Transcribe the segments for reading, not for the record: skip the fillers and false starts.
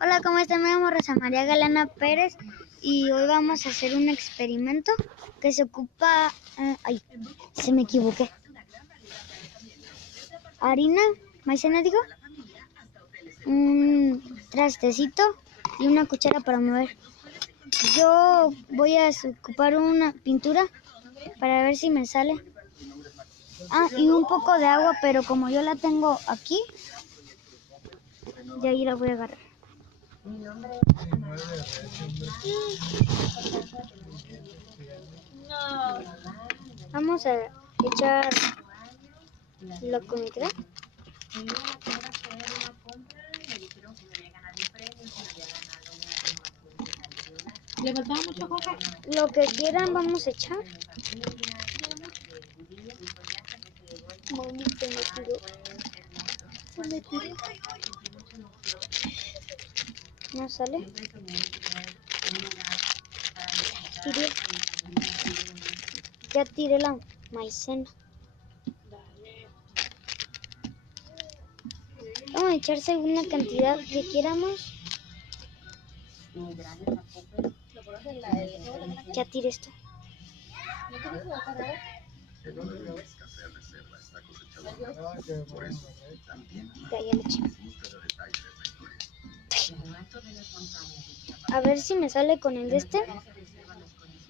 Hola, ¿cómo están? Me llamo Rosa María Galana Pérez y hoy vamos a hacer un experimento que se ocupa... se me equivoqué. Harina, maicena digo, un trastecito y una cuchara para mover. Yo voy a ocupar una pintura para ver si me sale. Y un poco de agua, pero como yo la tengo aquí, de ahí la voy a agarrar. Vamos a echar la comida. ¿Le faltaba mucho coca? Lo que quieran vamos a echar. Mami, se me tiró. No sale. Tiré. Ya tiré la maicena. Vamos a echar según la cantidad que quieramos. Ya tiré esto. Ya le eché. A ver si me sale con el de este.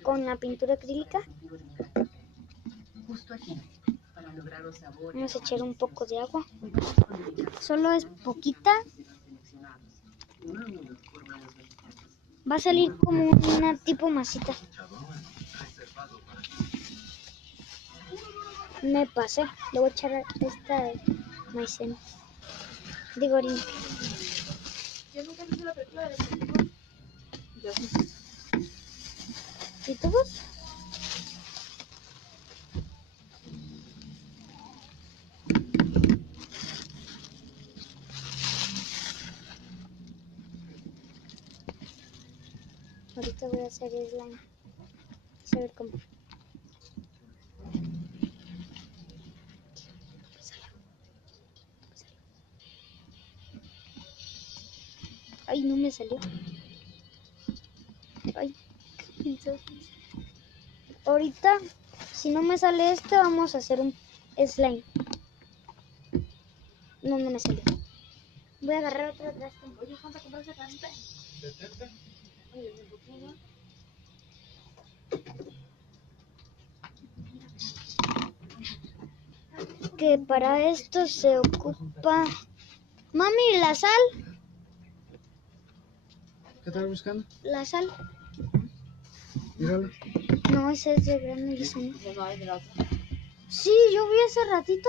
Con la pintura acrílica. Vamos a echar un poco de agua. Solo es poquita. Va a salir como una tipo masita. Me pasé. Le voy a echar esta maicena. Digo harina. Yo nunca he visto la película de los. Yo sí. ¿Y todos? Ahorita voy a hacer slime. A ver cómo. Ay, no me salió. Ay, ahorita, si no me sale este, vamos a hacer un slime. No me salió. Voy a agarrar otro traste. Oye, ¿cuánto compraste esa carnita? 70. Oye, ¿me poquito? Que para esto se ocupa... Mami, la sal. ¿Qué estás buscando? La sal. Mírala. No, ese es de gran diseño. No, no, es de la otra. Sí, yo vi hace ratito.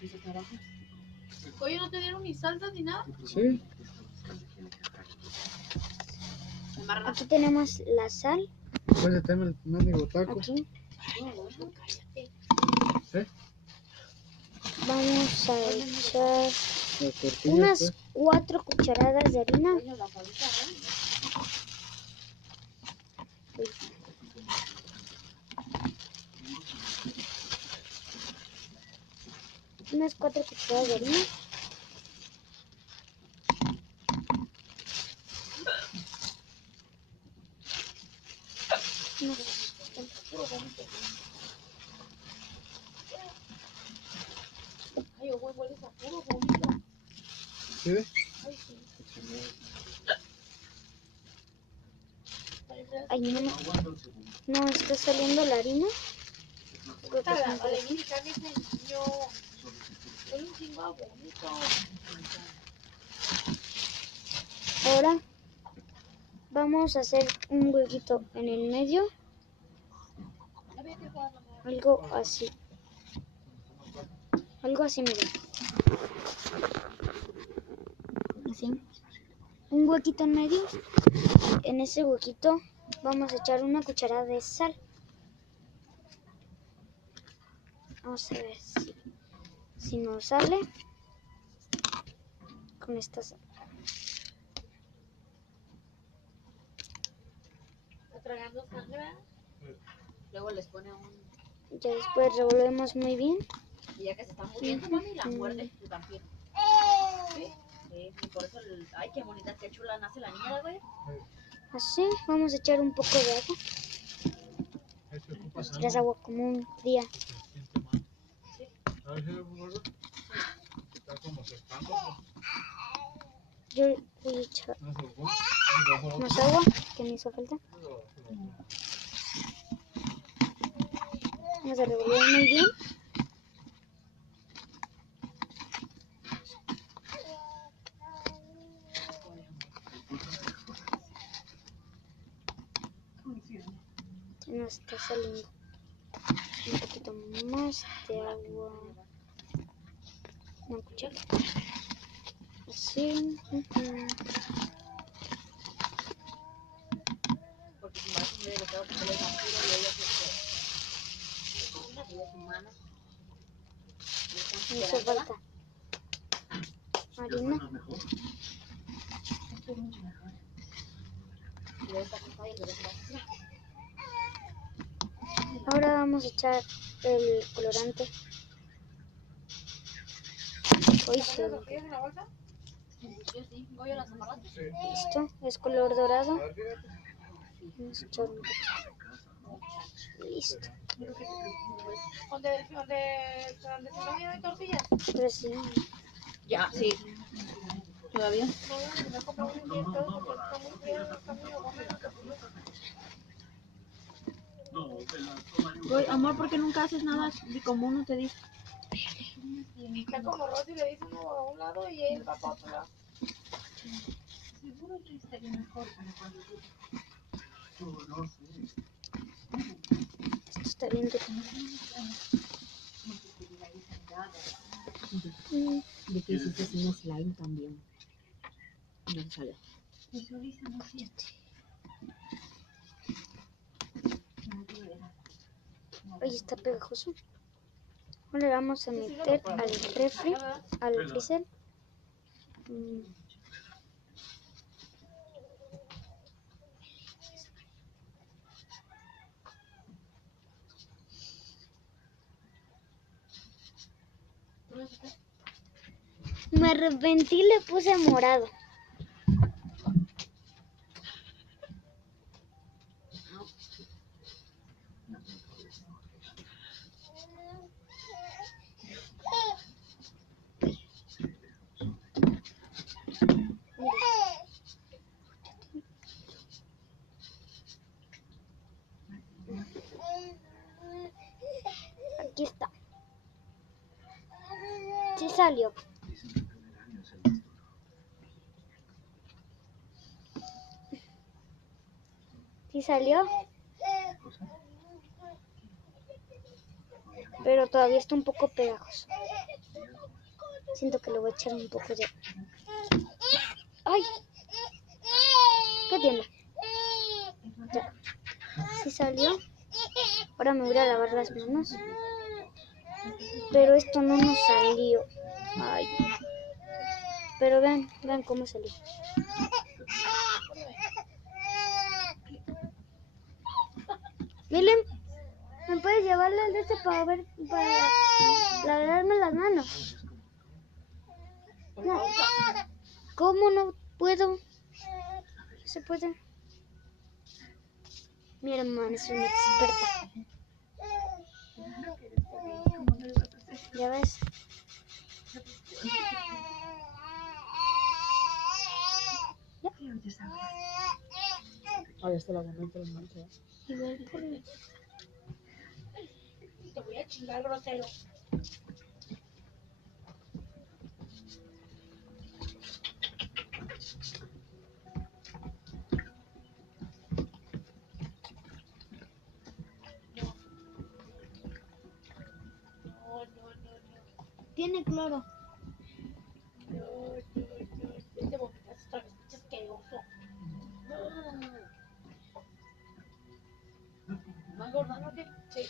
Dice que abajo. Oye, ¿no te dieron ni salsa ni nada? Sí. Aquí tenemos la sal. Pues se tema el mendigo taco. Aquí. ¿Eh? Vamos a echar Las tortillas, unas pues. 4 cucharadas de harina. Oye, la salsa, Unas 4 cucharadas de harina. Ay, güey, hueles a puro vómito. ¿Sí ves? Ay, sí. Ay, no está saliendo la harina. Creo que La es Valentina me enseñó. Huele un chingo a vómito. Ahora vamos a hacer un huequito en el medio. Algo así. Algo así, miren. Así. Un huequito en medio. En ese huequito vamos a echar una cucharada de sal. Vamos a ver si nos sale con esta sal. Está tragando sangre. Luego les pone un. Ya después revolvemos muy bien. Y ya que se está muriendo, mami, la muerde tú también. ¿Sí? por eso, ay, qué bonita, qué chula nace la niña, güey. Así, vamos a echar un poco de agua. Es agua común, fría. Yo voy a echar más agua, que me hizo falta. Vamos a revolver muy bien. Nos está saliendo un poquito más de agua. Una cuchara. Así. Porque su madre es muy delicado porque él es vampiro y ella es humana. Me hizo falta harina. Ahora vamos a echar el colorante. Hoy sí. ¿Quieres una bolsa? Yo sí, voy a las amarras. Listo, es color dorado. Vamos a echar un poquito. Listo. ¿Dónde se comían de tortillas? Pero sí. Ya, sí. ¿Todavía? No, me compré un intento porque está muy frío, está muy agua. Güey, amor, ¿por qué nunca haces nada de como uno te dice? Está como Rosy, le dice uno a un lado y él va para otro lado. Seguro que estaría mejor para cuando tú... Esto está bien duro. De que hiciste un slime también. No sale. Oye, está pegajoso. Ahora le vamos a meter al refri, al freezer. Me arrepentí y le puse morado. Aquí está. Sí salió. Sí salió. Pero todavía está un poco pegajoso. Siento que le voy a echar un poco de... ¡Ay! ¿Qué tiene? Ya. Sí salió. Ahora me voy a lavar las manos. Pero esto no nos salió. Ay. Pero vean cómo salió. Miren, ¿me puedes llevarle el de este para ver, para lavarme las manos? No. ¿Cómo no puedo? ¿No se puede? Mi hermana es una experta. ¿Ya ves? ¿Ya? Ahora está la momento del mancha. Igual. Te voy a chingar, grosero. Tiene cloro. Te vomitas otra vez, pinche asqueroso. ¿Más gorda, no? ¿Qué? Sí.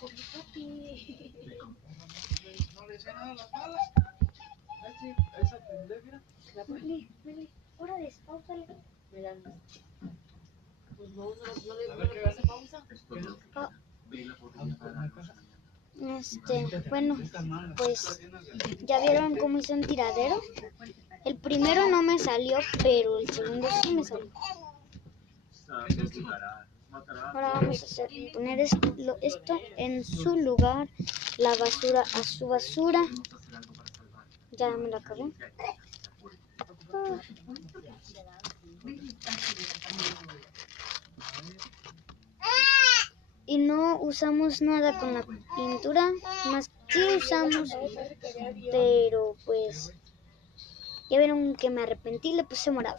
Con mi papi. No le hice nada a las malas. A esa pendeja. Meli, ahora despausale. Mira, pues no le A ver qué puse pausa. ¿Qué? Ah, Ah, por una cosa. Bueno, pues ya vieron cómo hice un tiradero. El primero no me salió, pero el segundo sí me salió. Ahora vamos a poner esto en su lugar, la basura a su basura. Ya me la acabé. Y no usamos nada con la pintura, más que usamos, pero pues ya vieron que me arrepentí, le puse morado.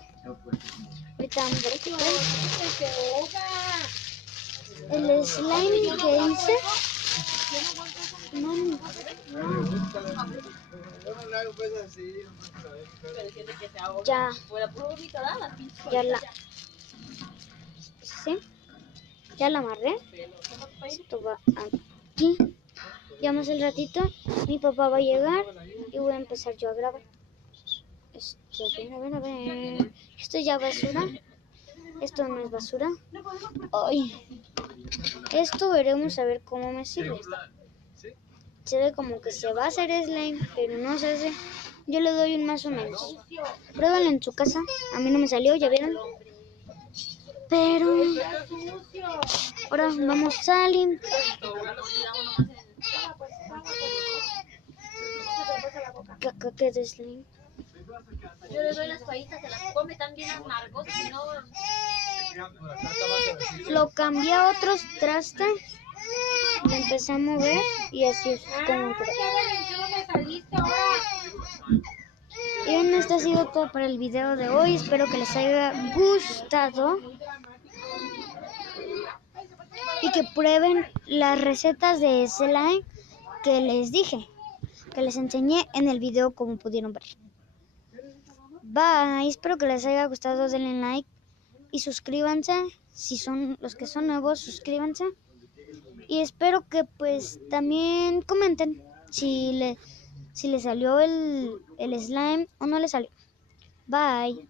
Ahorita vamos a ver qué tal. El slime que hice, mami, ya la amarré. Esto va aquí. Ya más el ratito mi papá va a llegar y voy a empezar yo a grabar. A ver. Esto ya basura. Esto no es basura. Ay. Esto veremos a ver cómo me sirve. Se ve como que se va a hacer slime, pero no se hace. Yo le doy un más o menos. Pruébenlo en su casa. A mí no me salió, ya vieron. Pero ahora vamos a limpiar. Caca que de slime. Yo le doy las toallitas, se las come también amargos, si no... Lo cambié a otros trastes. Lo empecé a mover y así es como quedó. Bien, esto ha sido todo para el video de hoy. Espero que les haya gustado y que prueben las recetas de slime que les dije, que les enseñé en el video, como pudieron ver. Bye, espero que les haya gustado, denle like y suscríbanse. Si son los que son nuevos, suscríbanse. Y espero que pues también comenten si les salió el slime o no les salió. Bye.